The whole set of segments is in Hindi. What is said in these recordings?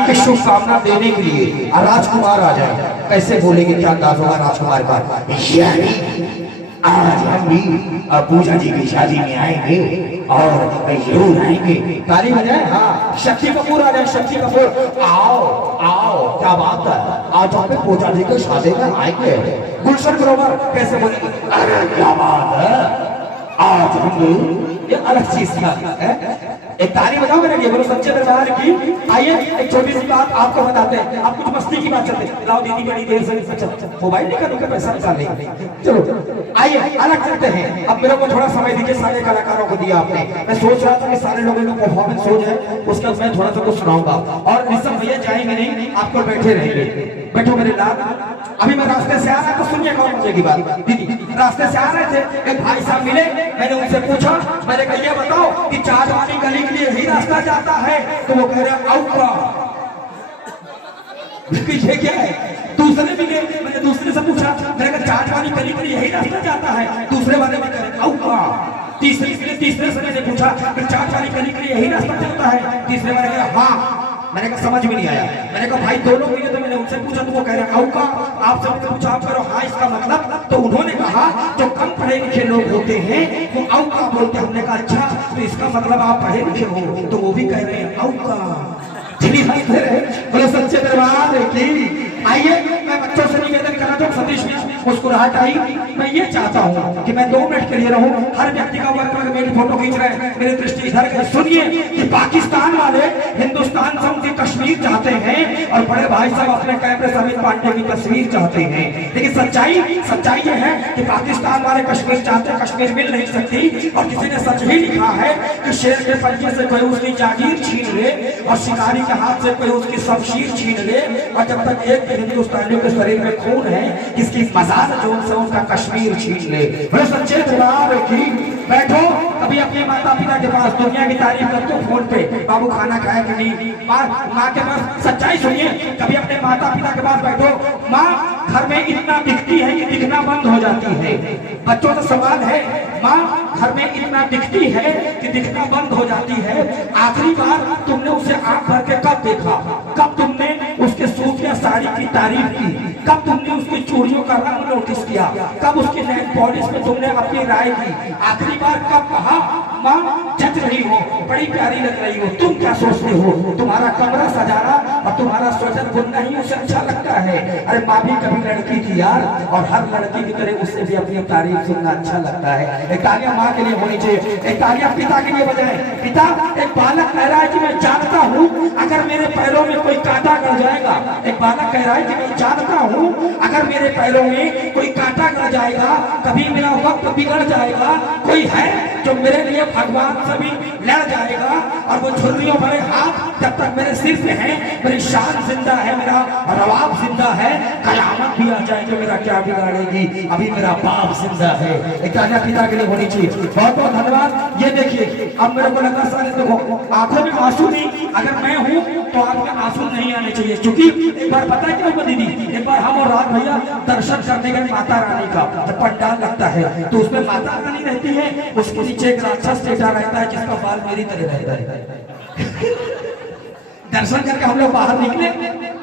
शादी की शुभकामना देने के लिए राजकुमार आ जाए, कैसे बोलेंगे, क्या अंदाज होगा राजकुमार का? आज हम भी पूजा जी की शादी में आएंगे और जरूर आएंगे। ताली बजाए, हाँ, शक्ति कपूर आ जाए, शक्ति कपूर आओ आओ, क्या बात है, आज हम भी पूजा जी की शादी में आएंगे। गुलशन ग्रोवर कैसे बोलेंगे, अरे क्या बात है, आज हम ये अलग चीज था। एक ताली बजाओ मेरे लिए, बोलो सच्चे दरबार की। आइए एक छोटी सी बात आपको बताते हैं, आप कुछ मस्ती की बात चलते हैं। लाओ दीदी बड़ी देर से मोबाइल निकाल के पैसा निकाल लेंगे। चलो आइए अलग चलते हैं। अब मेरे को थोड़ा समय दीजिए, सारे कलाकारों को दिया आपने। मैं सोच रहा था कि सारे लोगों का परफॉर्मेंस हो जाए, उसके बाद मैं थोड़ा सा कुछ सुनाऊंगा और सब भैया जाएंगे नहीं, आपको बैठे रहेंगे। बैठो मेरे लाल। अभी मैं रास्ते से आ रहा तो सुनिए कौन मुझे की बात। दीदी रास्ते से आ रहे थे, एक भाई साहब मिले, मैंने उनसे पूछा, मैंने कहा ये बताओ कि चार वाली गली के लिए यही रास्ता जाता है? तो वो कह रहे औका। ये क्या है? दूसरे मिले, मैंने दूसरे से पूछा, मैंने कहा चार वाली गली के लिए यही रास्ता जाता है? दूसरे वाले में कह रहे औका। तीसरे से मैंने पूछा कि चार वाली गली के लिए यही रास्ता चलता है? तीसरे वाले कह रहे हाँ। मैंने कहा समझ में नहीं आया। मैंने कहा भाई दोनों मिले, तो मैंने उनसे पूछा तो वो कह रहे औका। आप सबसे पूछा, आप करो हाँ इसका मतलब? तो उन्होंने कहा जो कम पढ़े लिखे लोग होते हैं वो औका बोलते हैं। हमने कहा अच्छा, तो इसका मतलब आप पढ़े लिखे हो? तो वो भी कह रहे हैं औका। बोलो सच्चे दरबार की। आइए मैं बच्चों से निवेदन करना चाहूँ, सतीश मुस्कुराहट आई, मैं ये चाहता हूँ कि मैं 2 मिनट के लिए रहूँ। हर व्यक्ति का वर्क करके मेरी फोटो खींच रहे हैं, मेरी दृष्टि इधर है। सुनिए कि पाकिस्तान वाले हिंदुस्तान से उनकी कश्मीर चाहते हैं और बड़े भाई साहब अपने कैमरे समीर पांडे की तस्वीर चाहते हैं। लेकिन सच्चाई ये है कि पाकिस्तान वाले कश्मीर चाहते हैं, कश्मीर मिल नहीं सकती। और किसी ने सच ही लिखा है कि शेर के पंजे से कोई उसकी जागीर छीन ले और शिकारी के हाथ से कोई उसकी शमशीर छीन ले, और जब तक एक हिंदुस्तानियों के शरीर में खून है, किसकी मजाल जोन से उनका कश्मीर छीन ले। बड़े सच्चे दरबार की। बैठो कभी अपने माता पिता के पास, दुनिया की तारीफ करते हो फोन पे, बाबू खाना खाया कि नहीं, माँ के पास। सच्चाई सुनिए, कभी अपने माता पिता के पास बैठो, माँ घर में इतना दिखती है कि दिखना बंद हो जाती है। बच्चों से सवाल है, माँ घर में इतना दिखती है कि दिखना बंद हो जाती है। आखिरी बार तुमने उसे आंख भर के कब देखा? कब तुमने उसके सूट या साड़ी की तारीफ की? कब तुमने उसकी चूड़ियों का रंग नोटिस किया? कब उसकी नेल पॉलिश में तुमने अपनी राय की? आखिरी बार कब कहा माँ जच रही हो, बड़ी प्यारी लग रही हो? तुम क्या सोचते हो? तुम्हारा कमरा सजाना और तुम्हारा स्वेटर बुनना ही उसे अच्छा लगता है। अरे माँ भी कभी लड़की थी यार, और हर लड़की की तरह उससे भी अपनी तारीफ सुनना अच्छा लगता है। एक तालियां माँ के लिए होनी चाहिए, एक तालियां पिता के लिए बजाएं। पिता, एक बालक कह रहा है कि मैं जानता हूँ अगर मेरे पैरों में कोई कांटा गड़ जाएगा। एक बालक कह रहा है कि मैं जानता हूँ अगर मेरे पैरों में कोई कांटा गड़ जाएगा, कभी मेरा वक्त बिगड़ जाएगा, कोई है जो मेरे लिए भगवान से भी लड़ जाएगा। और वो छुरियों भरे हाथ जब तक मेरे सिर पे हैं, मेरी शान जिंदा है, मेरा रवाब जिंदा है, कयामत भी आ जाए तो मेरा क्या बिगाड़ेगी, अभी मेरा बाप जिंदा है। एक तालियां पिता के लिए होनी चाहिए। बहुत बहुत धन्यवाद। ये देखिए, अब मेरे को लगा सारे देखो आंखों में आंसू नहीं, अगर मैं हूँ तो आंख में आंसू नहीं आने चाहिए। क्योंकि एक बार पता है क्या हुआ दीदी, एक बार हम और रात भैया दर्शन करने गए माता रानी का, जब पंडाल लगता है तो उसमें माता रानी रहती है, उसके नीचे एक राक्षस लेटा रहता है जिसका बाल मेरी तरह रहता है। दर्शन करके हम लोग बाहर निकले,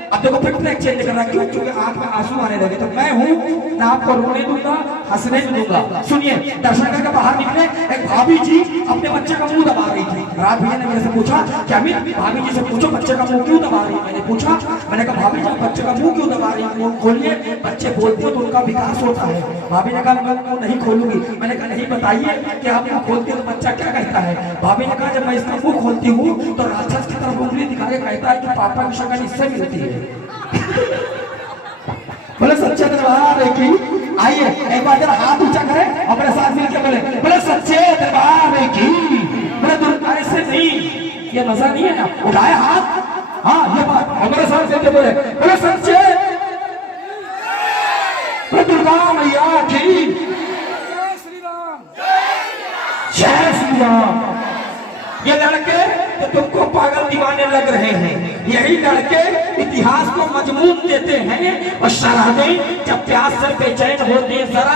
अब देखो फिर ट्रैक चेंज करना, क्यों? क्योंकि आंख में आंसू आने लगे। तो मैं हूँ ना आपको रोने दूंगा, हंसने भी दूंगा। सुनिए, दर्शन करके बाहर निकले, एक भाभी जी अपने बच्चे का मुंह दबा रही थी। रात भैया ने मेरे से पूछा कि अमित भाभी जी से पूछो बच्चे का मुंह क्यों दबा रही है। मैंने पूछा, मैंने कहा भाभी जी बच्चे का मुंह क्यों दबा रही है, मुंह खोलिए, बच्चे बोलते हो तो उनका विकास होता है। भाभी ने कहा मैं मुंह नहीं खोलूंगी। मैंने कहा नहीं, बताइए कि आप मुंह खोलते हो तो बच्चा क्या कहता है। भाभी ने कहा जब मैं इसका मुंह खोलती हूँ तो राक्षस की तरफ उंगली दिखा के कहता है कि पापा की शक्ल इससे मिलती है। बोले सच्चे दरबार की। आइए एक बार जरा हाथ ऊंचा करें, अपने साथ मिलकर बोले बोले सच्चे दरबार की। बोले दुर्गा ऐसे नहीं, ये मजा नहीं है ना, उठाए हाथ। हाँ ये बात हमारे साथ मिलकर बोले बोले सच्चे दुर्गा मैया की जय श्री राम। ये लड़के तो तुमको पागल दीवाने लग रहे हैं, यही लड़के इतिहास को मजबूत देते हैं। और शराबें जब प्यास से बेचैन होती है, जरा